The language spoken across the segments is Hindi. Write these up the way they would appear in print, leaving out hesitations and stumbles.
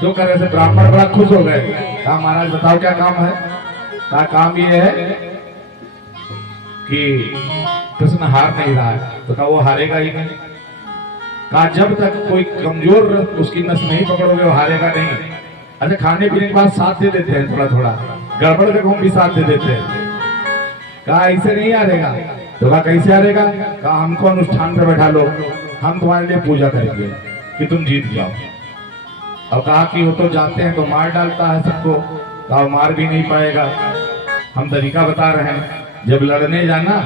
जो कर रहे थे ब्राह्मण बड़ा खुश हो गए। कहा महाराज बताओ क्या काम है। कहा काम ये है कि कृष्ण हार नहीं रहा है। तो कहा वो हारेगा ही नहीं। कहा जब तक कोई कमजोर उसकी नस नहीं पकड़ोगे वो हारेगा नहीं। अच्छा खाने पीने के बाद साथ दे देते हैं थोड़ा थोड़ा, गड़बड़ का हम भी साथ दे देते हैं। कहा ऐसे नहीं हारेगा। तो कहा कैसे हारेगा। कहा हमको अनुष्ठान पे बैठा लो, हम तुम्हारे लिए पूजा करेंगे कि तुम जीत जाओ। और कहा कि वो तो जाते हैं तो मार डालता है सबको। कहा मार भी नहीं पाएगा। हम तरीका बता रहे हैं, जब लड़ने जाना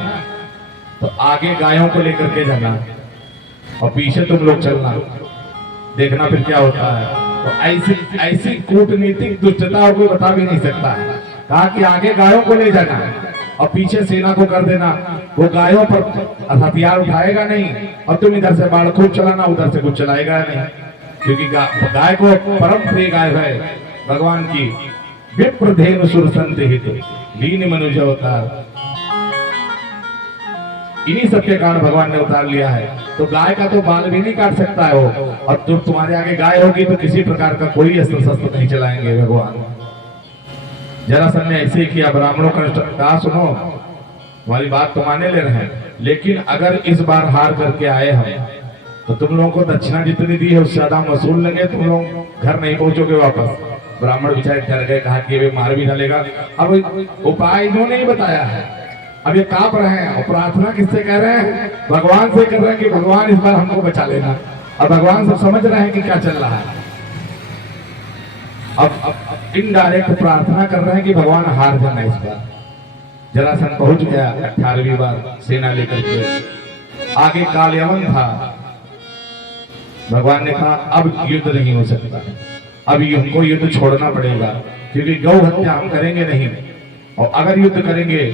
तो आगे गायों को लेकर के जाना और पीछे तुम लोग चलना, देखना फिर क्या होता है। तो ऐसी ऐसी कूटनीतिक दुष्टता कोई बता भी नहीं सकता है। कहा कि आगे गायों को ले जाना और पीछे सेना को कर देना। वो गायों पर हथियार उठाएगा नहीं और तुम इधर से बाढ़ खूब चलाना, उधर से कुछ चलाएगा नहीं, क्योंकि गाय को परम प्रिय गाय है भगवान की। विप्रधेनु सुरसंत हित लीन मनुज अवतार, इन्हीं सबके कारण भगवान ने उतार लिया है। तो गाय का तो बाल भी नहीं काट सकता है वो, और जब तुम्हारे आगे गाय होगी तो किसी प्रकार का कोई अस्त्र शस्त्र नहीं चलाएंगे भगवान। जरासंध ने ऐसे ही किया। ब्राह्मणों का कहा सुनो तुम्हारी बात तो माने ले रहे हैं, लेकिन अगर इस बार हार करके आए हम तो तुम लोगों को दक्षिणा जितनी दी है उससे ज्यादा वसूल लेंगे, तुम लोग घर नहीं पहुंचोगे वापस। ब्राह्मण बेचारे डर गए, कहा कि वे मार भी ना लेगा। अब उपाय इन्होंने ही बताया है, अब ये कांप रहे हैं और प्रार्थना किससे कर रहे हैं, भगवान से कर रहे हैं कि भगवान इस बार हमको बचा लेना। अब भगवान सब समझ रहे हैं कि क्या चल रहा है। अब इनडायरेक्ट प्रार्थना कर रहे हैं कि भगवान हार जाना इस बार। जरासंध पहुंच गया 18वीं बार सेना लेकर के। आगे काल यवन था। भगवान ने कहा अब युद्ध नहीं हो सकता, अब हमको युद्ध छोड़ना पड़ेगा, क्योंकि गौ हत्या हम करेंगे नहीं, और अगर युद्ध करेंगे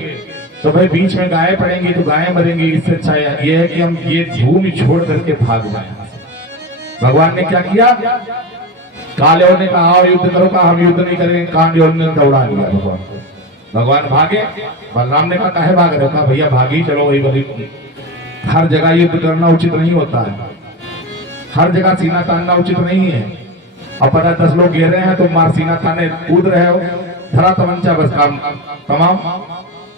तो भाई बीच में गायें पड़ेंगी तो गायें मरेंगी। इससे अच्छा ये है कि हम ये भूमि छोड़ करके भाग जाएं। भगवान ने क्या किया, काल ने कहा आओ युद्ध करो। कहा हम युद्ध नहीं करेंगे। काल ने दौड़ा लिया भगवान को। भगवान भागे। बलराम ने कहा काहे भाग रहे हो। कहा भैया भागी चलो वही बड़ी। हर जगह युद्ध करना उचित नहीं होता है, हर जगह सीना तानना उचित नहीं है। अब पता 10 लोग घेर रहे हैं तो मार सीना ताने कूद रहे हो, धरा तमंचा बस काम तमाम।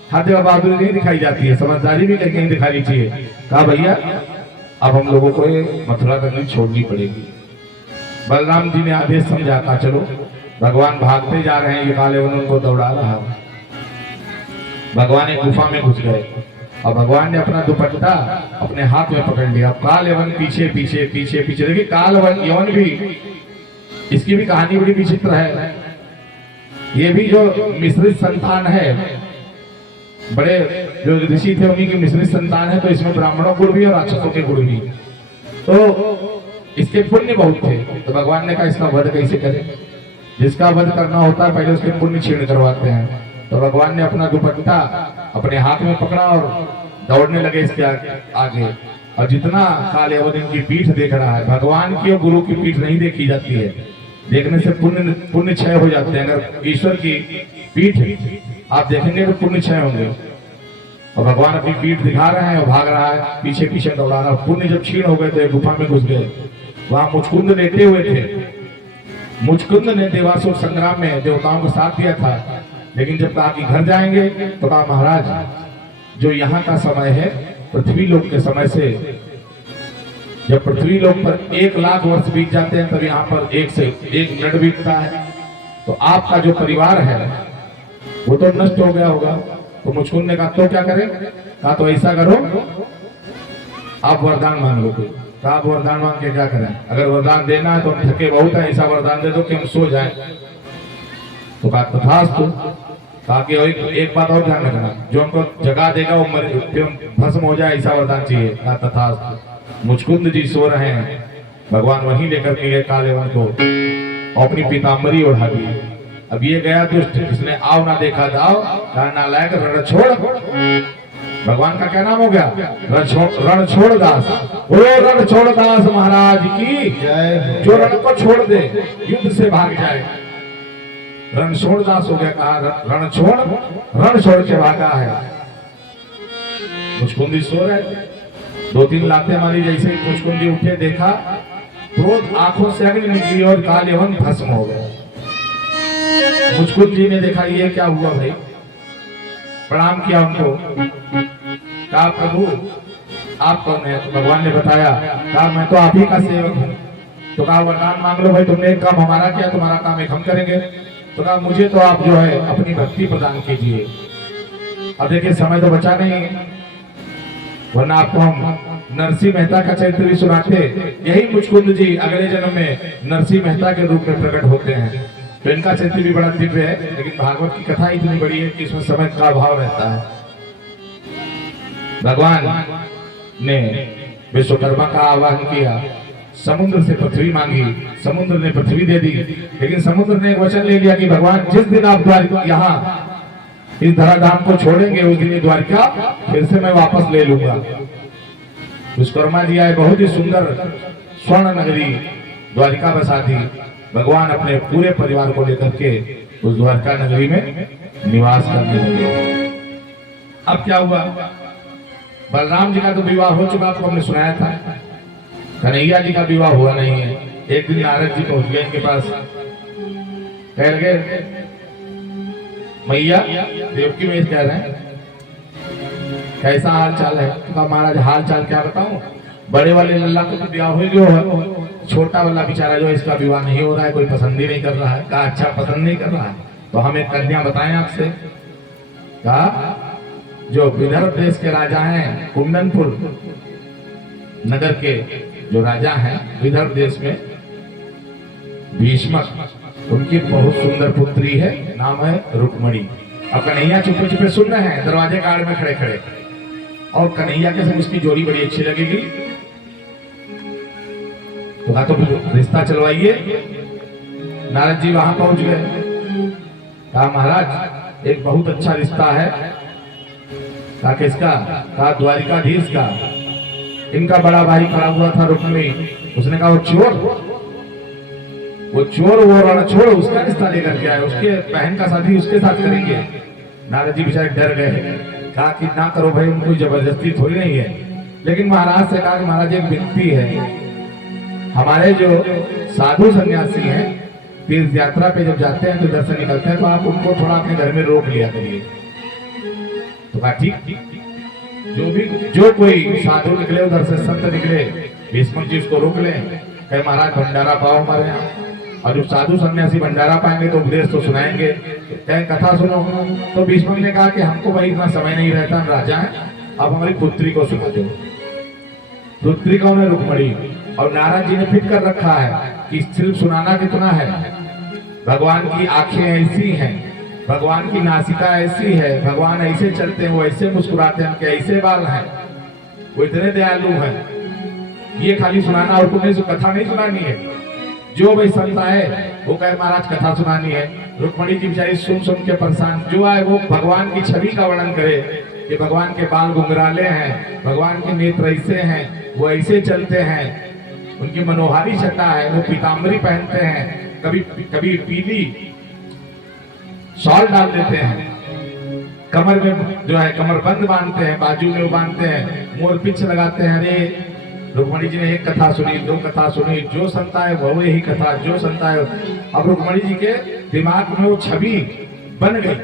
हर जगह बहादुरी नहीं दिखाई जाती है, समझदारी भी कहीं दिखानी चाहिए। कहा भैया अब हम लोगों को ये मथुरा करनी छोड़नी पड़ेगी। बलराम जी ने आदेश समझा, कहा चलो। भगवान भागते जा रहे हैं, ये काल यवन उनको दौड़ा रहा। भगवान एक गुफा में घुस गए और भगवान ने अपना दुपट्टा अपने हाथ में पकड़ लिया। काल यवन पीछे पीछे पीछे पीछे। देखिए काल यवन भी, इसकी भी कहानी बड़ी विचित्र है। ये भी जो मिश्रित संतान है, बड़े जो ऋषि थे उन्हीं की मिश्रित संतान है, तो इसमें ब्राह्मणों गुण भी और राक्षसों के गुण भी। तो इसके पुण्य बहुत थे। तो भगवान ने कहा इसका वध कैसे करें। जिसका वध करना होता है पहले उसके पुण्य क्षीण करवाते हैं। तो भगवान ने अपना दुपट्टा अपने हाथ में पकड़ा और दौड़ने लगे इसके आगे। और जितना काल यवन इनकी पीठ देख रहा है, भगवान की और गुरु की पीठ नहीं देखी जाती है, देखने से पुण्य क्षय हो जाते हैं। अगर ईश्वर की पीठ आप देखेंगे तो पुण्य क्षय होंगे। और भगवान अपनी पीठ दिखा रहे हैं और भाग रहा है, पीछे पीछे दौड़ा रहा है। पुण्य जब क्षीण हो गए थे गुफा में घुस गए। वहां मुचकुंद लेटे हुए थे। मुचकुंद ने देवासुर संग्राम में देवताओं को साथ दिया था, लेकिन जब कहा कि घर जाएंगे तो कहा महाराज जो यहाँ का समय है पृथ्वी लोक के समय से, जब पृथ्वी लोक पर 1 लाख वर्ष बीत जाते हैं तब यहाँ पर 1 से 1 मिनट बीतता है। तो आपका जो परिवार है वो तो नष्ट हो गया होगा। तो मुचकुंद ने कहा तो क्या करें। कहा तो ऐसा करो आप वरदान मांग लो। कहा आप वरदान मांग के क्या करें। अगर वरदान देना है तो हम थके बहुत है, ऐसा वरदान दे दो कि हम सो जाएं। तो कहा तथास्तु। कहा कि एक बात और ध्यान रखना, जो हमको जगा देगा वो भस्म हो जाए, ऐसा वरदान चाहिए। कहा तथास्तु। मुचकुंद जी सो रहे हैं, भगवान वहीं लेकर के गए काल यवन को, अपनी पीताम्बरी ओढ़ा दी। अब ये गया दुष्ट, इसने आओ ना देखा जाओ, कहा नालायक रण छोड़। भगवान का क्या नाम हो गया, रण छोड़ दास। बोलो रण छोड़ दास महाराज की जय। जो रण को छोड़ दे, युद्ध से भाग जाए, रण छोड़ दास हो गया। कहा रण छोड़ के भागा है। मुचकुंदी सो रहे, 2-3 लातें मारी। जैसे मुचकुंदी उठे देखा क्रोध आंखों से अग्नि निकली और काल यवन भस्म हो गए। मुचकुंद जी ने देखा ये क्या हुआ भाई, प्रणाम किया उनको, कहा प्रभु आप कौन है? तो भगवान ने बताया, कहा मैं तो आप ही का सेवक हूँ। तो कहा वरदान मांग लो भाई, तुमने एक काम हमारा किया, तुम्हारा काम एक हम करेंगे। तो कहा मुझे तो आप जो है अपनी भक्ति प्रदान कीजिए। अब देखिए समय तो बचा नहीं है, वरना आपको हम नरसिंह मेहता का चरित्र भी सुनाते। यही मुचकुंद जी अगले जन्म में नरसिंह मेहता के रूप में प्रकट होते हैं। तो इनका चरित्र भी बड़ा दिव्य है, लेकिन भागवत की कथा इतनी बड़ी है कि इसमें समय का अभाव रहता है। भगवान ने विश्वकर्मा का आह्वान किया, समुद्र से पृथ्वी मांगी, समुद्र ने पृथ्वी दे दी। लेकिन समुद्र ने एक वचन ले लिया कि भगवान जिस दिन आप द्वारिका यहाँ इस धराधाम को छोड़ेंगे उस दिन ये द्वारिका फिर से मैं वापस ले लूंगा। विश्वकर्मा जी आए, बहुत ही सुंदर स्वर्ण नगरी द्वारिका बसा दी। भगवान अपने पूरे परिवार को लेकर के उस द्वारका नगरी में निवास करने लगे। अब क्या हुआ, बलराम जी का तो विवाह हो चुका, आपको हमने सुनाया था। कन्हैया जी का विवाह हुआ नहीं है। एक दिन नारद जी पहुंच गए इनके पास, कह लगे मैया देवकी में कह रहे हैं कैसा हाल चाल है? तो कहा महाराज हाल चाल क्या बताऊं, बड़े वाले लल्ला को तो विवाह हो गया है, छोटा वाला बेचारा जो इसका विवाह नहीं हो रहा है, कोई पसंद ही नहीं कर रहा है। कहा अच्छा पसंद नहीं कर रहा है तो हम एक कन्या बताएं आपसे। कहा जो विदर्भ देश के राजा हैं, कुंदनपुर नगर के जो राजा हैं विदर्भ देश में, भीष्मक, उनकी बहुत सुंदर पुत्री है, नाम है रुक्मणी। अब कन्हैया चुपे चुपे सुन रहे हैं दरवाजे गाड़ में खड़े खड़े, और कन्हैया के संग उसकी जोड़ी बड़ी अच्छी लगेगी। तो रिश्ता चलवाइए। नारद जी वहां पहुंच गए, कहा महाराज एक बहुत अच्छा रिश्ता है। कहा किसका? कहा द्वारिकाधीश का। इनका बड़ा भाई खड़ा हुआ था रुक्मणी, उसने कहा वो चोर वो रणछोड़ उसका रिश्ता लेकर के आए, उसके बहन का शादी उसके साथ करेंगे। नारद जी बेचारे डर गए, कहा कि ना करो भाई, उनको जबरदस्ती थोड़ी नहीं है। लेकिन महाराज से कहा कि महाराज एक विनती है, हमारे जो साधु सन्यासी हैं तीर्थ यात्रा पे जब जाते हैं तो दर्शन निकलते हैं, तो आप उनको थोड़ा अपने घर में रोक लिया करिए। तो कहा ठीक, जो कोई साधु निकले उधर से संत निकले, भीष्मक जी उसको रोक लें, कहे महाराज भंडारा पाओ हमारे यहाँ। और जब साधु सन्यासी भंडारा पाएंगे तो उपदेश तो सुनाएंगे, कहे कथा सुनो। तो भीष्मक ने कहा कि हमको भाई इतना समय नहीं रहता, हम राजा हैं, अब हमारी पुत्री को सुना दो। पुत्री कौन है? रुक्मणी। और नारद जी ने फिट कर रखा है कि सिर्फ सुनाना कितना है, भगवान की आंखें ऐसी हैं, भगवान की नासिका ऐसी है, भगवान ऐसे चलते हैं, वो ऐसे मुस्कुराते हैं, उनके ऐसे बाल हैं, वो इतने दयालु हैं। ये खाली सुनाना और तुम्हें कथा नहीं सुनानी है। जो भाई संत आए वो कहे महाराज कथा सुनानी है। रुक्मणी जी बेचारी सुन सुन के परेशान, जो आए वो भगवान की छवि का वर्णन करे कि भगवान के बाल घुंघराले हैं, भगवान के नेत्र ऐसे हैं, वो ऐसे चलते हैं, उनकी मनोहारी छटा है, वो पीताम्बरी पहनते हैं, कभी कभी पीली शॉल डाल देते हैं, कमर में जो है कमरबंद बांधते हैं, बाजू में बांधते हैं, मोर पिछ लगाते हैं। अरे रुक्मणी जी ने एक कथा सुनी, दो कथा सुनी, जो संता है वो यही कथा, जो संता है। अब रुक्मणी जी के दिमाग में वो छवि बन गई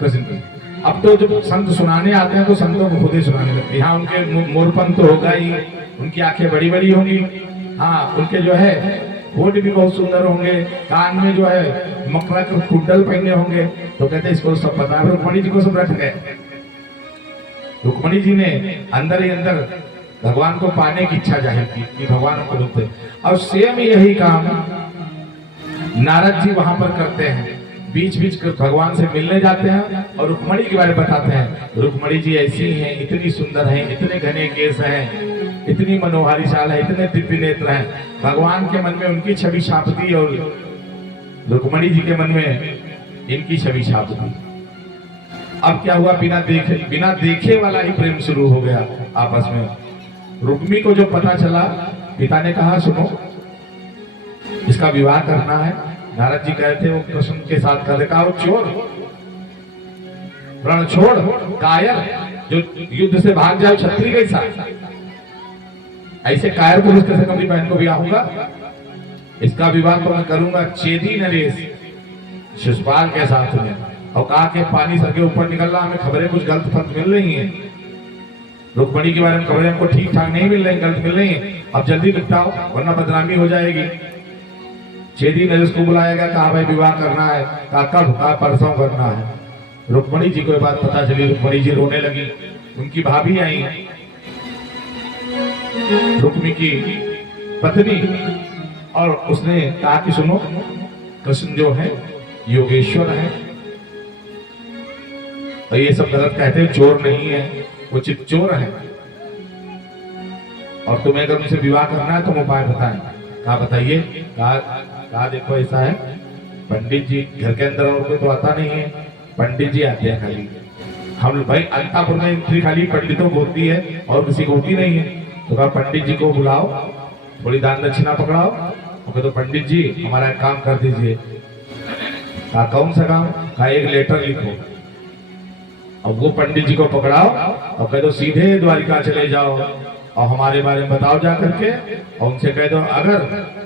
कृष्ण की। अब तो जब संत सुनाने आते हैं तो संतों को खुद ही सुनाने लगते हैं। हाँ उनके मोरपन तो होगा ही, उनकी आंखें बड़ी बड़ी होंगी, हाँ उनके जो है होठ भी बहुत सुंदर होंगे, कान में जो है मकरा के कुंडल पहने होंगे। तो कहते हैं इसको सब पता है। रुक्मणी जी को सब रट गए। रुक्मणी जी ने अंदर ही अंदर भगवान को पाने की इच्छा जाहिर की कि भगवान को ढूंढते। और सेम यही काम नारद जी वहां पर करते हैं, बीच बीच भगवान से मिलने जाते हैं और रुक्मणी के बारे में बताते हैं। रुक्मणी जी ऐसी हैं, इतनी सुंदर हैं, इतने घने केस हैं, इतनी मनोहारी शाल है, इतने दिव्य नेत्र हैं। भगवान के मन में उनकी छवि छाप दी और रुक्मणी जी के मन में इनकी छवि छाप दी। अब क्या हुआ, बिना देखे वाला ही प्रेम शुरू हो गया आपस में। रुक्मी को जो पता चला, पिता ने कहा सुनो इसका विवाह करना है। नारद जी कहते वो कृष्ण के साथ कर देखा, वो चोर रणछोड़ कायर जो युद्ध से भाग जाए छत्री कैसा, ऐसे कायर पुरुष कैसे अपनी बहन को विवाह होगा? इसका विवाह तो मैं करूंगा चेदी नरेश शिशुपाल के साथ में। और कहा कि पानी सर के ऊपर निकल रहा, हमें खबरें कुछ गलत फलत मिल रही हैं, रुक्मणी के बारे में खबरें हमको ठीक ठाक नहीं मिल रही, गलत मिल रही हैं, अब जल्दी निपटाओ वरना बदनामी हो जाएगी। चेदी नरेश को बुलाया गया, कहा भाई विवाह करना है, कहा कब, कहा परसों करना है। रुक्मणी जी को ये बात पता चली, रुक्मणी जी रोने लगी, उनकी भाभी आई रुक्मी की पत्नी, और उसने कहा कि सुनो कृष्ण जो है योगेश्वर है और ये सब गलत कहते हैं, चोर नहीं है, वो चित चोर है, और तुम्हें अगर उनसे विवाह करना है तो उपाय बताएं। कहा बताइए। कहा देखो ऐसा है, पंडित जी घर के अंदर और कोई तो आता नहीं है, पंडित जी आते हैं खाली। हम भाई अंतापुर में एंट्री खाली पंडितों को होती है और किसी को होती नहीं है। तो कहा पंडित जी को बुलाओ, थोड़ी दान दक्षिणा पकड़ाओ, और तो पंडित जी हमारा एक काम कर दीजिए। कहा कौन सा काम? कहा एक लेटर लिखो, अब वो पंडित जी को पकड़ाओ और कह दो सीधे द्वारिका चले जाओ और हमारे बारे में बताओ जा करके, और उनसे कह दो अगर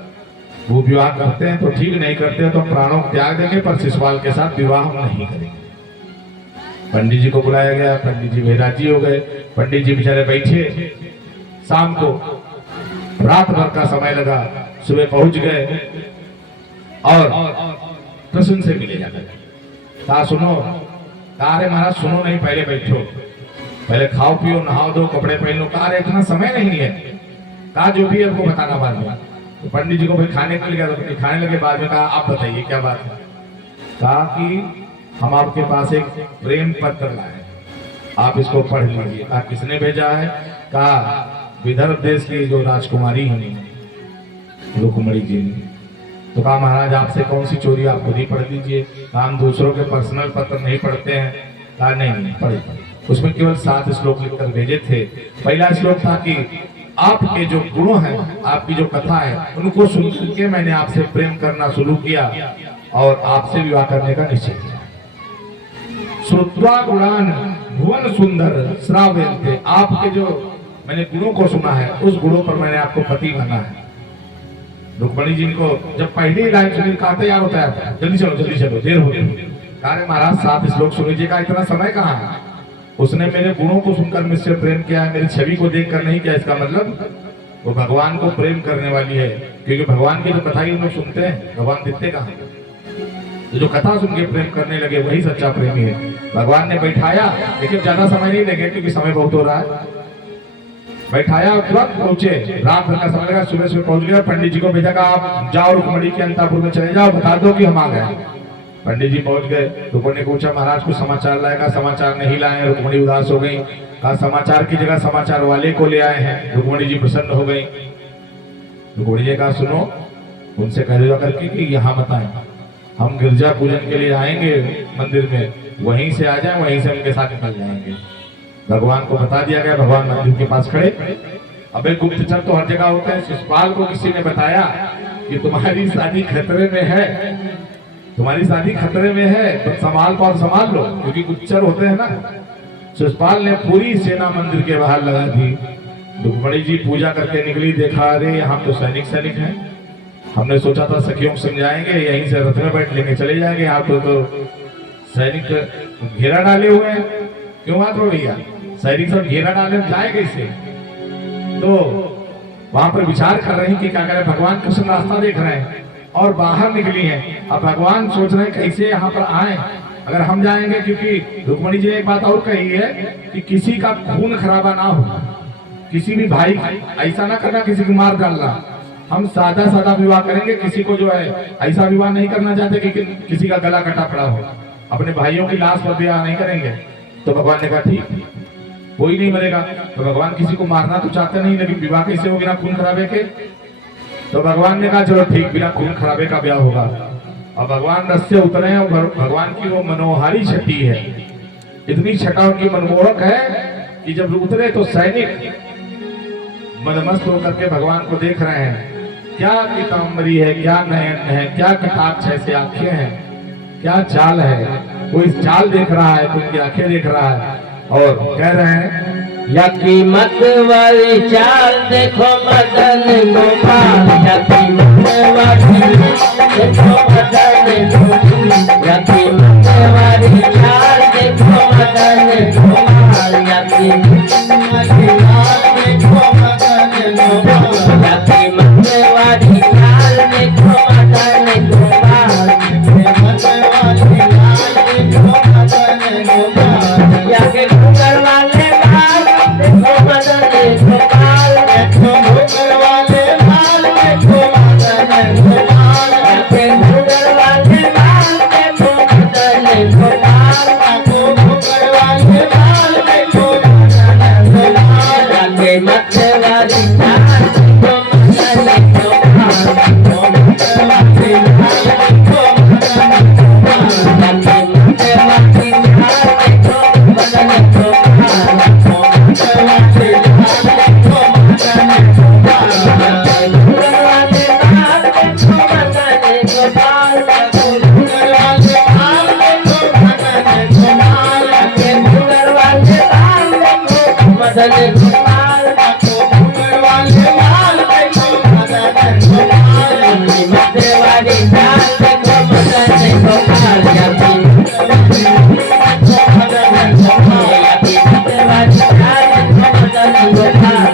वो विवाह करते हैं तो ठीक, नहीं करते हैं तो प्राणों को त्याग देंगे, पर शिशुपाल के साथ विवाह हम नहीं करेंगे। पंडित जी को बुलाया गया, पंडित जी बेराजी हो गए। पंडित जी बेचारे बैठे, शाम को रात भर का समय लगा, सुबह पहुंच गए और कृष्ण से मिले जाकर। कहा सुनो, कहा रे महाराज सुनो नहीं, पहले बैठो, पहले खाओ पियो, नहाओ दो, कपड़े पहन लो। कहा रे इतना समय नहीं है। कहा जो भी है वो बताना बाद में। तो पंडित जी को भाई खाने के लिए गया, खाने लगे, बाद में कहा आप बताइए क्या बात है। कहा कि हम आपके पास एक प्रेम पत्र लाए, आप इसको पढ़ लीजिए। कहा किसने भेजा है? कहा विदर्भ देश की जो राजकुमारी है रुक्मणी जी ने। तो कहा महाराज आपसे कौन सी चोरी, आप खुद ही पढ़ लीजिए। कहा हम दूसरों के पर्सनल पत्र नहीं पढ़ते हैं। कहा नहीं पढ़े, उसमें केवल 7 श्लोक लिखकर भेजे थे। पहला श्लोक था कि आपके जो गुण हैं, आपकी जो कथा है, उनको सुन के मैंने आपसे प्रेम करना शुरू किया और आपसे विवाह करने का निश्चय किया। श्रुत्वा गुणान भुवन सुंदर श्राव्यन्ते, आपके जो मैंने गुणों को सुना है, उस गुणों पर मैंने आपको पति माना है। रुक्मणी जी को जब पहली लाइन सुनी, कहा तैयार होता है, जल्दी चलो देर हो गई। कहा महाराज 7 श्लोक सुन लीजिए। का इतना समय कहाँ है? उसने मेरे गुणों को सुनकर मुझसे प्रेम किया है, मेरी छवि को देखकर नहीं किया। इसका मतलब वो भगवान को प्रेम करने वाली है, क्योंकि भगवान की जो कथा ही हम लोग सुनते हैं, भगवान दिखते कहाँ हैं? तो जो कथा सुन के प्रेम करने लगे वही सच्चा प्रेमी है। भगवान ने बैठाया, लेकिन ज्यादा समय नहीं लगे क्योंकि समय बहुत हो रहा है। बैठाया, तुरंत पहुंचे, रात भर का समय लगा, सुबह पहुंच गया। पंडित जी को भेजा, कहा आप जाओ रुक्मणी के अंतापुर में चले जाओ, बता दो कि हम आ गए। पंडित जी पहुंच गए। रुक्मणी ने पूछा महाराज कुछ समाचार लाएगा? समाचार नहीं लाए। रुक्मणी उदास हो गई। कहा समाचार की जगह समाचार वाले को ले आए हैं। रुक्मणी जी प्रसन्न हो गई। रुक्मणी जी कहा सुनो, उनसे कह दो करके कि यहाँ मत आए, हम गिरजा पूजन के लिए आएंगे मंदिर में, वहीं से आ जाए, वहीं से उनके साथ निकल जाएंगे। भगवान को बता दिया गया, भगवान मंदिर के पास खड़े। अबे गुप्तचर तो हर जगह होते हैं। शिशुपाल को किसी ने बताया कि तुम्हारी शादी खतरे में है, तुम्हारी शादी खतरे में है, तो संभाल पाओ संभाल लो, क्योंकि गुप्तचर होते हैं ना। शिशुपाल ने पूरी सेना मंदिर के बाहर लगा दी। रुक्मणी जी पूजा करके निकली, देखा अरे यहाँ तो सैनिक हैं। हमने सोचा था सखियों को समझाएंगे, यहीं से रथ में बैठ लेंगे चले जाएंगे, यहाँ तो सैनिक घेरा डाले हुए हैं। क्यों बात हो भैया, सैनिक सब घेरा डाले जाए कैसे? तो वहां पर विचार कर रहे हैं कि क्या करें। भगवान कृष्ण रास्ता देख रहे हैं और बाहर निकली हैं। अब भगवान सोच रहे हैं कैसे यहाँ पर आए, अगर हम जाएंगे, क्योंकि रुक्मणी जी ने एक बात और कही है कि किसी का खून खराबा ना हो, किसी भी भाई ऐसा ना करना किसी को मार डालना। हम सादा सादा विवाह करेंगे, किसी को जो है ऐसा विवाह नहीं करना चाहते कि किसी का गला कटा पड़ा हो। अपने भाइयों की लाश पर विवाह नहीं करेंगे। तो भगवान ने कहा ठीक, कोई नहीं मरेगा। तो भगवान किसी को मारना तो चाहते नहीं, लेकिन विवाह कैसे हो बिना खून खराबे के? तो भगवान ने कहा चलो ठीक, बिना खून खराबे का ब्याह होगा। और भगवान रथ से उतरे हैं और भगवान की वो मनोहारी छठी है, इतनी छटा उनकी मनमोहक है कि जब उतरे तो सैनिक मदमस्त होकर के भगवान को देख रहे हैं। क्या पीताम्बरी है, क्या नयन है, क्या कटाक्ष ऐसे आंखें हैं, क्या चाल है। कोई चाल देख रहा है, कोई उनकी आंखें देख रहा है और कह रहे हैं यकी मत वाली चाल देखो मदन गोपाल, यकी मत वाली देखो मदन गोपाल, यकी मत वाली चाल देखो मदन गोपाल, यकी मत वाली चाल देखो मदन गोपाल, यकी मत वाली चाल देखो मदन गोपाल, मत वाली चाल देखो मदन गोपाल, यकी घूंघर वाले बाल देखो मदन गोपाल, देखो घूंघर वाले बाल देखो मदन गोपाल, यकी घूंघर वाले बाल देखो मदन गोपाल, देखो घूंघर वाले बाल देखो मदन गोपाल, यकी मत वाली चाल देखो मदन गोपाल, देखो मत वाली चाल देखो मदन गोपाल, यकी मत वाली चाल देखो मदन गोपाल,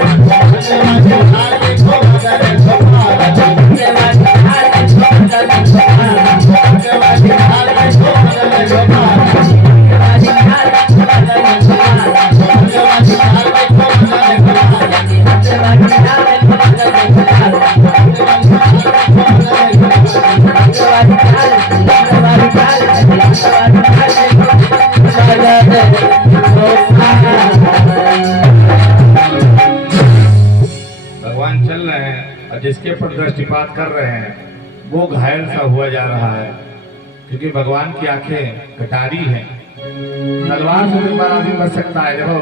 भगवान चल रहे हैं और जिसके पर दृष्टिपात कर रहे हैं वो घायल सा हुआ जा रहा है, क्योंकि भगवान की आंखें कटारी हैं। तलवार से भी बार आदमी बच सकता है। देखो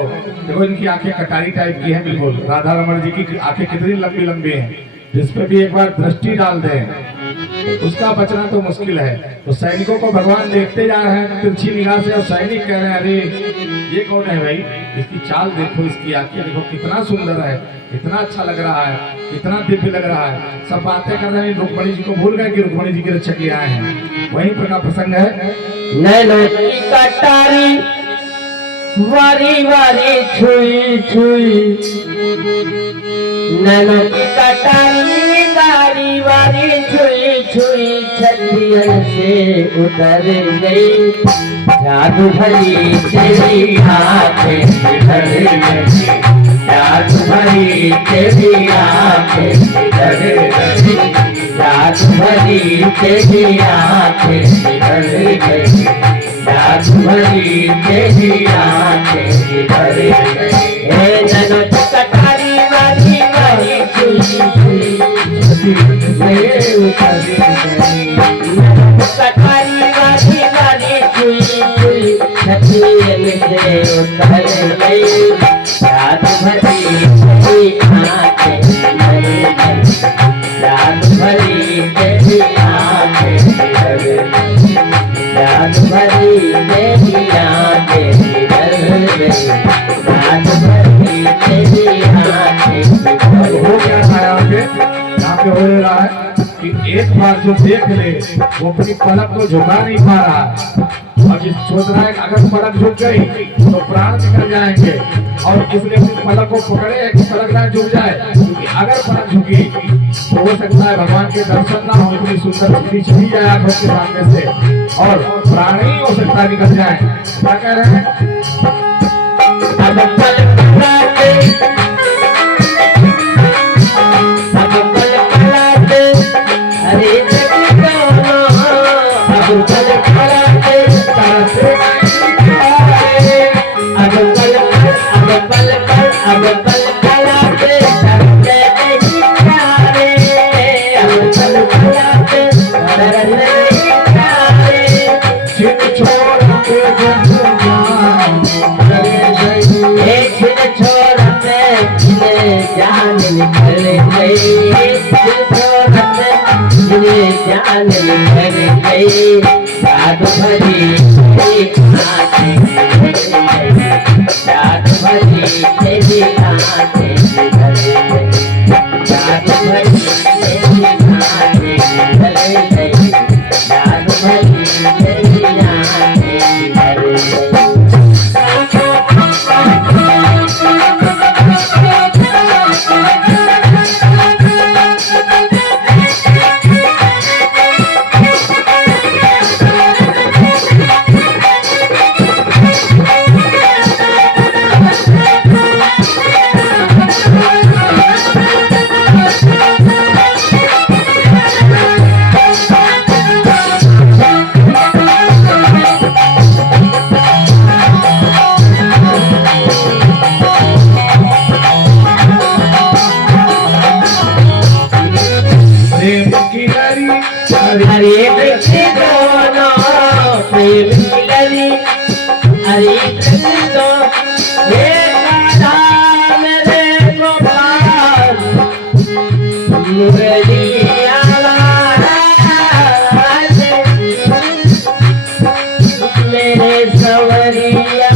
देखो इनकी आंखें कटारी टाइप की हैं बिल्कुल। राधा रमन जी की आंखें कितनी लंबी लंबी हैं, जिसपे भी एक बार दृष्टि डाल दें उसका बचना तो मुश्किल है। तो सैनिकों को भगवान देखते जा रहे हैं तिरछी निगाह से, और सैनिक कह रहे हैं अरे ये कौन है भाई, इसकी चाल देखो, इसकी आंखें देखो, कितना सुंदर है, इतना अच्छा लग रहा है, कितना दिव्य लग रहा है। सब बातें कर रहे हैं, रुक्मणी जी को भूल गए कि रुक्मणी जी के रक्षक ये आए हैं। वहीं पर का प्रसंग है, नैनो की कटारी वारी वारी छुई छुई, नैनो की कटारी वारी वारी छुई छुई, छत्रियन से उतर गई जादू भरी तेरी आंखें बिखर गई, जादू भरी तेरी आंखें बिखर गई, जादू भरी तेरी आंखें बिखर गई, जादू भरी तेरी आंखें बिखर गई। हे नैनो की कटारी वाली वाली छुई छुई, से उतर गई, कटारी वाली वाली छुई छुई, छत्रियन से उतर गई जादू भरी तेरी आंखें बिखर गई, जादू भरी तेरी आंखें बिखर गई, जादू भरी तेरी आंखें बिखर गई, जादू भरी तेरी आंखें बिखर हो क्या था यहाँ पे हो रहा है कि एक बार जो देख ले वो अपनी पलक को झुका नहीं पा रहा, और जिस सोच रहा है कि अगर पलक झुक गई तो प्राण निकल जाएंगे, और इसलिए अपनी पलक को पकड़े कि पलक ना झुक जाए, क्योंकि अगर पलक झुकी तो हो सकता है भगवान के दर्शन ना हो, इतनी सुंदर स्थिति छिड़ी जाए आंखों के सामने से, और प्राण ही हो सकता है निकल जाए। क्या कह रहे हैं, जान जाने लग गई जादू भरी तेरी आंखें जादू भरी तेरी आंखें जादू भरी तेरी आंखें जादू भरी तेरी आंखें प्रेम की लड़ी हरे कृष्ण दोनों प्रेम की लड़ी हरे कृष्ण हे राधा मेरे गोपाल मुरलिया मेरे सवरिया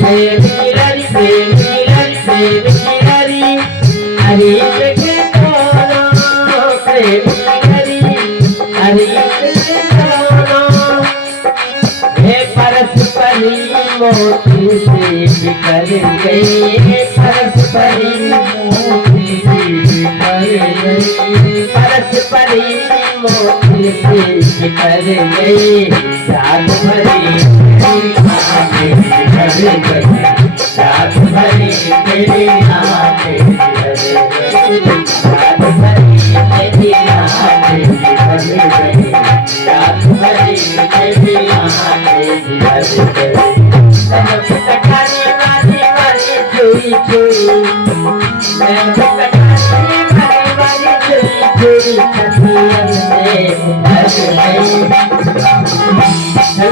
प्रेम की लड़ी प्रेम की लड़ी प्रेम की लड़ी हरे कृष्ण प्रेम हरि हरि कृष्ण हे परस्परी मोती से बिखर गई हे परस्परी मोती से बिखर गई परस्परी मोती से बिखर गई जादू भरी तेरी आंखें बिखर गई जादू भरी तेरी आंखें बिखर गई जादू भरी तेरी आंखें बिखर गई जादू भरी तेरी आंखें बिखर गई कटारी वाली वाली चोरी चोरी मैं कटारी वाली वाली चोरी चोरी छतियन से उतर गई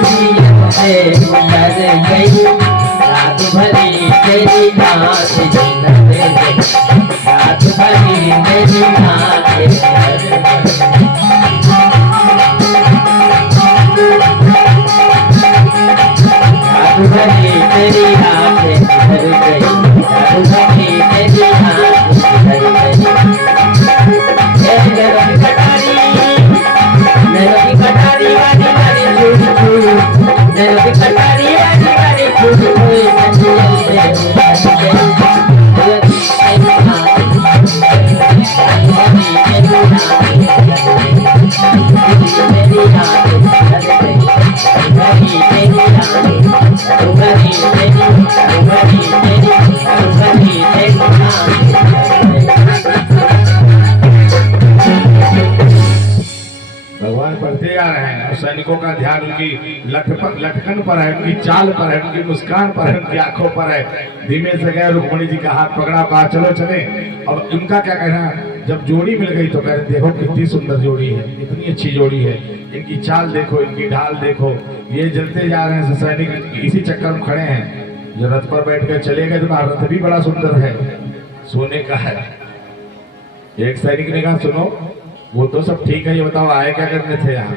छतियन से उतर गई जादू भरी तेरी आंखें बिखर गई जादू भरी तेरी आंखें बिखर गई जादू भरी तेरी आंखें बिखर गई जादू भरी तेरी आंखें बिखर गई नैनों की कटारी वाली वाली चूड़ी चूड़ी नैनों की कटारी वाली वाली चूड़ी चूड़ी छतियन से उतर गई भगवान बढ़ते जा रहे हैं और सैनिकों का ध्यान उनकी लटकन पर है, उनकी चाल पर है, उनकी मुस्कान पर है, उनकी आंखों पर है। धीमे से गए, रुक्मणी जी का हाथ पकड़ा, कहा चलो चले। अब इनका क्या कहना, जब जोड़ी मिल गई तो कह रहे देखो कितनी सुंदर जोड़ी है, इतनी अच्छी जोड़ी है, इनकी चाल देखो, इनकी ढाल देखो। ये चलते जा रहे हैं, सैनिक इसी चक्कर में खड़े हैं। जो रथ पर बैठ कर चले गए तो रथ भी बड़ा सुंदर है, सोने का है। एक सैनिक ने कहा सुनो, वो तो सब ठीक है, ये बताओ आए क्या करने थे यहाँ।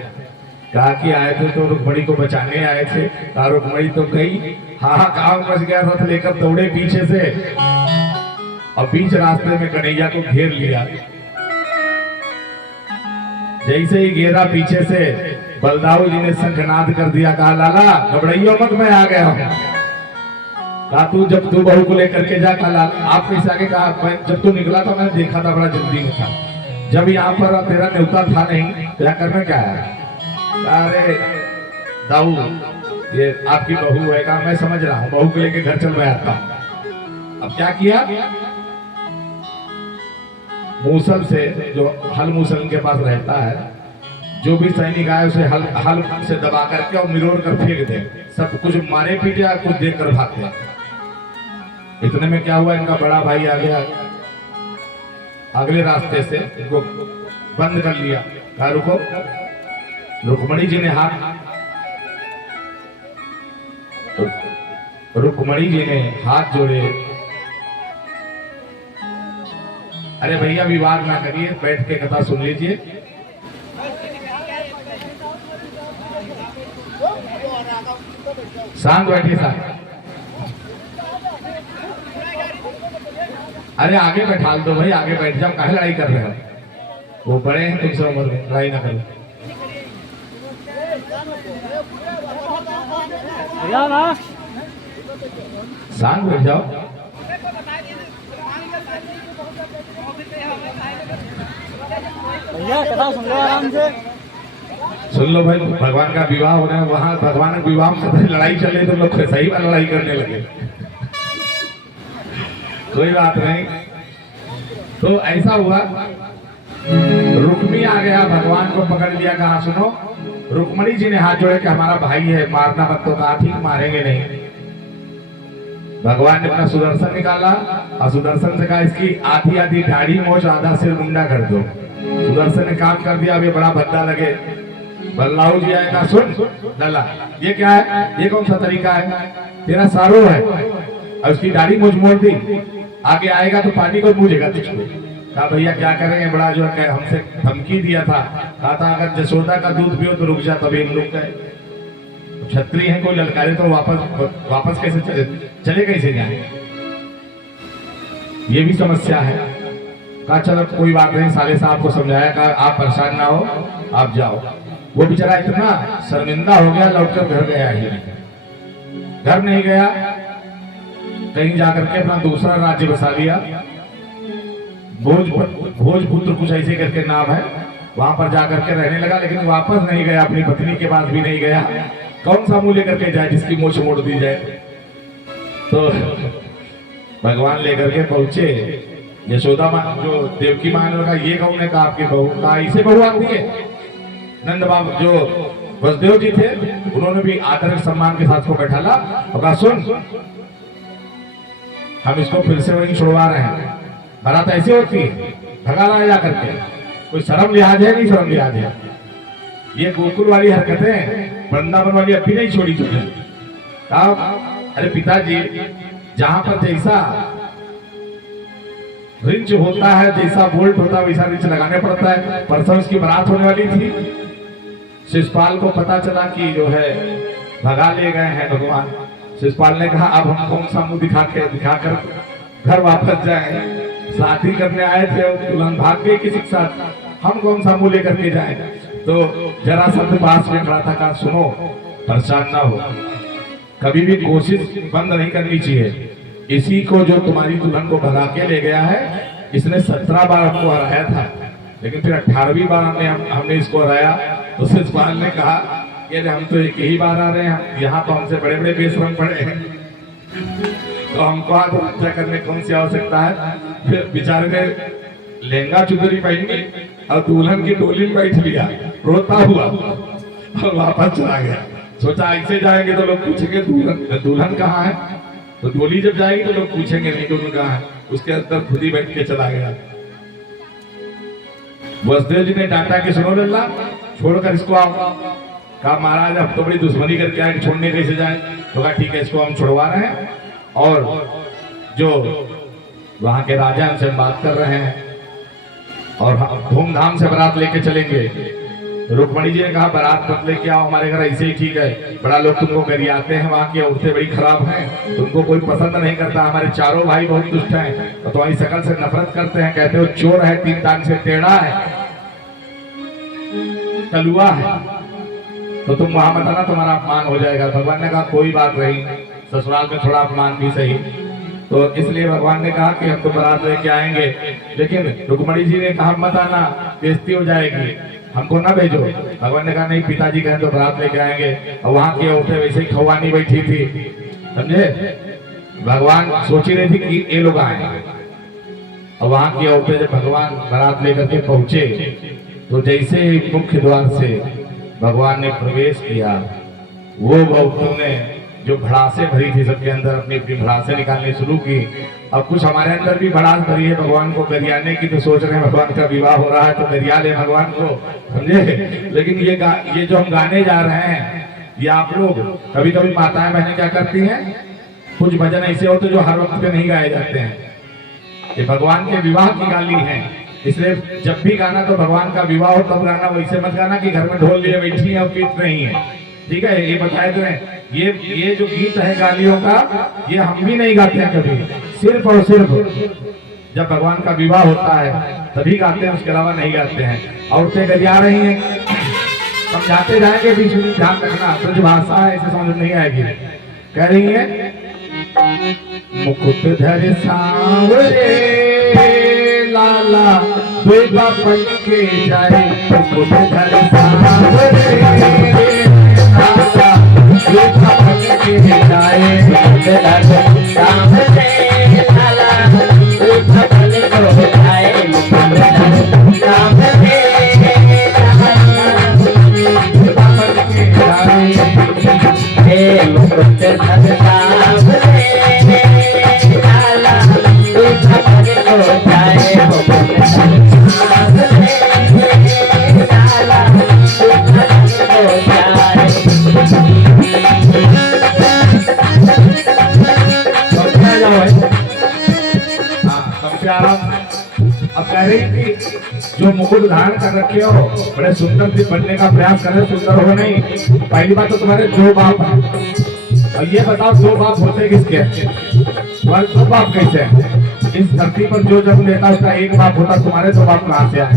कहा कि आए थे तो रुक्मणी को बचाने आए थे। कहा रुक्मणी तो गई, हाहाकार मच गया, रथ लेकर दौड़े पीछे से और बीच रास्ते में कन्हैया को घेर लिया। जैसे ही घेरा पीछे से बलदाऊ जी ने शंखनाद कर दिया। कहा लाला घबराइयो मत, मैं आ गया हूँ। कहा तू जब तू बहू को लेकर के जा। कहा आप कैसे आगे। कहा मैं जब तू निकला था मैंने देखा था, बड़ा जल्दी में था, जब यहाँ पर तेरा न्योता था नहीं तो यहाँ करना क्या है। अरे दाऊ ये आपकी बहू है। कहा मैं समझ रहा हूँ, बहू को लेके घर चल मैं आता हूँ। अब क्या किया, मूसल से, जो हल मूसल के पास रहता है, जो भी सैनिक आए उसे हल से दबा करके और मिरोड़ कर फेंक दे। सब कुछ मारे पीटे या कुछ देख कर भागते। इतने में क्या हुआ, इनका बड़ा भाई आ गया अगले रास्ते से, इनको बंद कर लिया। कहा रुको। रुक्मणी जी ने अरे भैया विवाद ना करिए, बैठ के कथा सुन लीजिए। शांत बैठिए साहब। अरे आगे बैठा दो भाई, आगे बैठ जाओ, काहे लड़ाई कर रहे हो? वो बड़े हैं तुमसे उम्र में, लड़ाई ना करो। शांत बैठ जाओ। भैया कथा सुन लो आराम से। सुन लो भाई, भगवान का विवाह हो रहा है, वहां भगवान के विवाह में लड़ाई चले तो लोग सही में लड़ाई करने लगे। कोई बात नहीं। तो ऐसा हुआ, रुक्मी आ गया, भगवान को पकड़ लिया, कहा सुनो। रुक्मणी जी ने हाथ जोड़े कि हमारा भाई है, मारना मत। तो कहा ठीक, मारेंगे नहीं। भगवान ने अपना सुदर्शन निकाला और सुदर्शन से कहा इसकी आधी आधी दाढ़ी मोछ, आधा सिर मुंडा कर दो। सुदर्शन ने काम कर दिया। अब ये बड़ा भद्दा लगे। बल्लाऊ जी आएगा, सुन लल्ला, ये क्या है? ये कौन सा तरीका है? तेरा सारो है और उसकी दाढ़ी मोछ मोड़ दी। आगे आएगा तो पानी को पूछेगा तुझको। कहा भैया क्या करेंगे, बड़ा जो है हमसे धमकी दिया था, कहा था अगर जसोदा का दूध पियो तो रुक जा। तभी हम रुक गए। छत्री है, कोई ललकारे तो वापस कैसे चले कैसे जाए? ये भी समस्या है। कहा चलो कोई बात नहीं, साले साहब को समझाया, कहा आप परेशान ना हो, आप जाओ। वो बेचारा इतना शर्मिंदा हो गया, लौटकर घर गया ही नहीं। घर नहीं गया, कहीं जाकर के अपना दूसरा राज्य बसा लिया। भोजपुत्र कुछ ऐसे करके नाम है, वहां पर जाकर के रहने लगा। लेकिन वापस नहीं गया, अपनी पत्नी के पास भी नहीं गया। कौन सा मुंह लेकर के जाए जिसकी मोछ मोड़ दी जाए? तो भगवान लेकर के पहुंचे। यशोदा माँ, जो देवकी माँ ने कहा ये कौन है? कहा आपकी बहू। कहा इसे बहू आती है? नंद बाबू जो वसुदेव जी थे, उन्होंने भी आदर सम्मान के साथ को बैठाला और कहा सुन, हम इसको फिर से वहीं छुड़वा रहे हैं। बारात ऐसी होती है, भगा लाया जा करके। कोई शर्म लिहाज है? नहीं शर्म लिहाज है। ये गोकुल वाली हरकतें वृंदावन वाली अभी नहीं छोड़ी तुमने। कहा अरे पिताजी, जहां पर जैसा रिंच होता है, जैसा बोल्ट होता है, वैसा रिंच लगाने पड़ता है। परसों इसकी बारात होने वाली थी। शिषपाल को पता चला कि जो है भगा ले गए हैं भगवान। शिषपाल ने कहा अब हम कौन सा मुंह दिखाकर घर वापस जाएं? शादी करने आए थे, दुल्हन भाग गई किसी के साथ, हम कौन सा मुंह लेकर के जाएं? तो जरा सब पास में खड़ा था, कहा सुनो, परेशान ना हो, कभी भी कोशिश बंद नहीं करनी चाहिए। इसी को जो तुम्हारी दुल्हन को भगा के ले गया है, इसने 17 बार हमको हराया था, लेकिन फिर 18वीं बार हमने इसको हराया। तो शिषपाल ने कहा कि हम तो एक ही बार आ रहे हैं, यहाँ तो हमसे बड़े बड़े बेशरम पड़े हैं, तो हमको आत्महत्या करने कौन सी आवश्यकता है? फिर बेचारे ने लहंगा चुदरी पहनी और दुल्हन की डोली में बैठ लिया, रोता हुआ, और वापस चला गया। सोचा ऐसे जाएंगे तो लोग पूछेंगे दुल्हन कहाँ है? तो डोली जब जाएगी तो लोग पूछेंगे नहीं दुल्हन कहाँ है। उसके अंदर खुद ही बैठ के चला गया। वसुदेव जी ने डांटा कि सुनो लल्ला, छोड़कर इसको आओ। कहा महाराज अब तो बड़ी दुश्मनी करके आए, छोड़ने कैसे जाए? तो कहा ठीक है, इसको हम छुड़वा रहे हैं और जो वहां के राजा उनसे बात कर रहे हैं और धूमधाम से बारात लेके चलेंगे। रुक्मणी जी ने कहा बारात मत लेके आओ, हमारे घर ऐसे ही ठीक है, बड़ा लोग तुमको गरियाते हैं, वहाँ की औरतें बड़ी खराब हैं, तुमको कोई पसंद नहीं करता, हमारे चारों भाई बहुत दुष्ट हैं, तो तुम्हारी शकल से नफरत करते हैं, कहते हो चोर है, 3 टांग से टेढ़ा है, कलुआ है, तो तुम वहां मत आना, तुम्हारा अपमान हो जाएगा। भगवान ने कहा कोई बात नहीं, ससुराल में थोड़ा अपमान भी सही। तो इसलिए भगवान ने कहा कि हम तो बारात लेके आएंगे, लेकिन रुक्मणी जी ने कहा मत आना, बेइज्जती हो जाएगी, हमको ना भेजो। भगवान ने कहा नहीं, पिताजी कहें तो बारात लेके आएंगे। और वहां की औरतें वैसे ही खवानी बैठी थी, समझे? भगवान सोच ही रही थी कि ये लोग आएंगे, और वहां की औरतें जब भगवान बारात लेकर के पहुंचे तो जैसे ही मुख्य द्वार से भगवान ने प्रवेश किया, वो औरतों ने जो भड़ासे भरी थी सबके अंदर अपनी अपनी भड़ासे निकालने शुरू की। अब कुछ हमारे अंदर भी भड़ास भरी है भगवान को गरियाने की, तो सोच रहे हैं भगवान का विवाह हो रहा है तो गरिया ले भगवान को, समझे? लेकिन ये जो हम गाने जा रहे हैं, ये आप लोग कभी कभी माताएं बहनें क्या करती हैं, कुछ भजन ऐसे होते जो हर वक्त पे नहीं गाए जाते हैं। ये भगवान के विवाह की गाली है। इसलिए जब भी गाना तो भगवान का विवाह हो तब गाना, वैसे मत गाना कि घर में ढोल लिए बैठी है और गीत नहीं है। ठीक है, ये बताए तुम्हें। ये जो गीत है गालियों का, ये हम भी नहीं गाते हैं कभी, सिर्फ और सिर्फ जब भगवान का विवाह होता है तभी गाते हैं, उसके अलावा नहीं गाते हैं। औरतें गरिया रही हैं, समझाते जाएंगे, बीच में ध्यान रखना, ब्रज भाषा है, इसे समझ नहीं आएगी। कह रही है मुकुट धर सांवरे लाला दुर्गा पन के जाए, मुकुट धर सांवरे लाला दुर्गा पन के जाए, मुकुट धर सांवरे लाला दुर्गा पन को जाए, मुकुट धर सांवरे हे मुकुट धर सांवरे लाला दुर्गा पन को जाए, मुकुट धर सांवरे लाला दुर्गा पन को जाए। अब कह रही थी जो मुकुट धारण कर रखे हो बड़े सुंदर से बनने का प्रयास कर रहे, सुंदर हो नहीं। पहली बात तो तुम्हारे दो बाप हैं, और ये बताओ दो बाप होते किसके? तुम्हारे दो बाप कैसे हैं? इस धरती पर जो जन्म लेता उसका एक बाप होता, तुम्हारे दो बाप कहाँ से आए?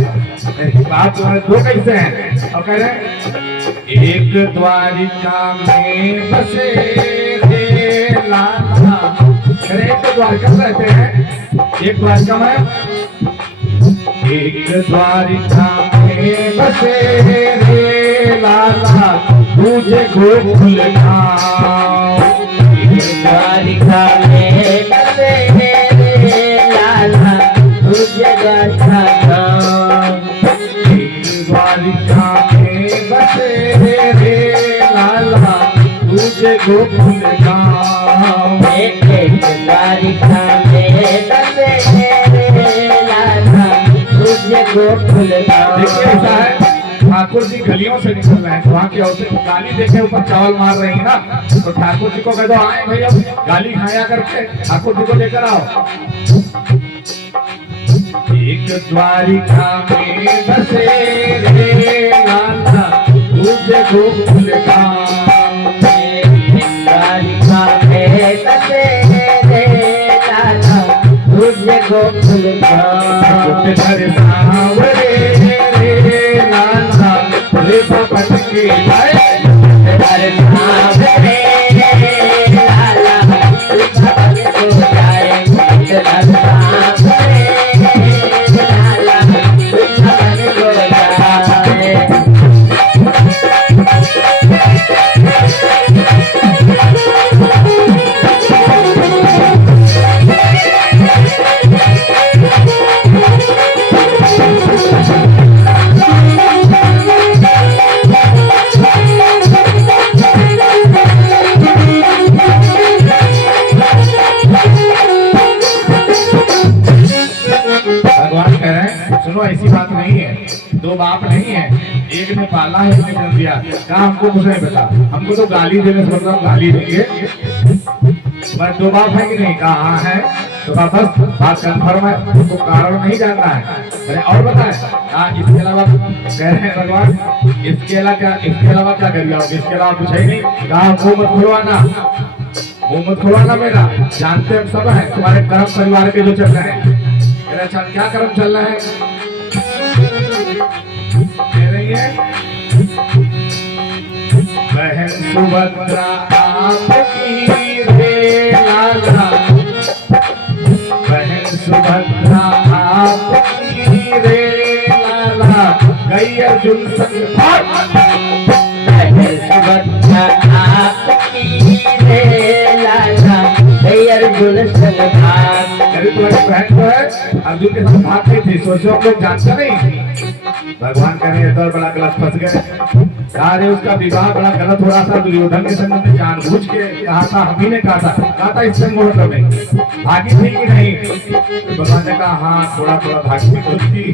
बाप तुम्हारे दो कैसे हैं? और कह रहे एक द्वारिका में बसे रे लाला, एक द्वारिका में रहते हैं, एक द्वारिका में, एक द्वारिका में बसे रे लाला तुझे गोकुल धाम, एक द्वारिका में बसे रे लाला तुझे गाथा धाम, एक द्वारिका में बसे रे लाला तुझे गोकुल धाम, एक द्वारिका में बसे रे लाला तुझे गोकुल धाम। देखिए ऐसा है, ठाकुर जी गलियों से निकल रहे हैं, वहाँ की औरतें गाली देखे ऊपर चावल मार रही है ना, तो ठाकुर जी को कह दो आए भैया गाली खाया करके ठाकुर जी को लेकर आओ। एक द्वारिका में बसे रे लाला तुझे गोकुल धाम, एक द्वारिका में बसे रे लाला तुझे गोकुल धाम, मुकुट धर सांवरे रे लाला दुर्गा पन के जाए, धर सांवरे लाला दुर्गा पन को जाए, मुकुट धर सांवरे लाला दुर्गा पन को जाए। भगवान कह रहे हैं सुनो ऐसी बात नहीं है, दो बाप नहीं है, एक ने पाला है एक ने जन्म दिया। कहा हमको कुछ नहीं पता, हमको तो गाली देने से मतलब गाली देंगे, बस दो बाप है कि नहीं? कहा हाँ है, तो बस बात कंफर्म है, उसको कारण नहीं जानना है। अरे और बताए हाँ, इसके अलावा कह रहे हैं भगवान इसके अलावा क्या कर जाओगे? इसके अलावा कुछ है नहीं। कहा मुंह मत खुलवाना, मुंह मत खुलवाना मेरा, जानते हम सब है तुम्हारे कर्म परिवार के जो चल रहे हैं। अच्छा क्या कर्म चल रहा है? कह रही है बहन सुभद्रा आपकी रे लाला, बहन सुभद्रा आपकी रे लाला गई अर्जुन संग, बहन सुभद्रा आपकी रे लाला गई अर्जुन संग भाग। यदि तुम्हारी बहन को है अर्जुन के साथ भाग गई थी, सोचो हम लोग जानते नहीं। भगवान कह रहे हैं तो बड़ा गलत फंस गए, अरे उसका विवाह बड़ा गलत हो रहा था, दुर्योधन के संग में जानबूझ के कहा था, हम ही ने कहा था इस संग में भागी थी कि नहीं? तो भगवान ने कहा हाँ थोड़ा थोड़ा भागी तो थी।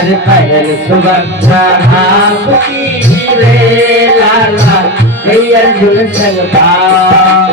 हर पहल सुबह आपकी रे लाला अर्जुन संग था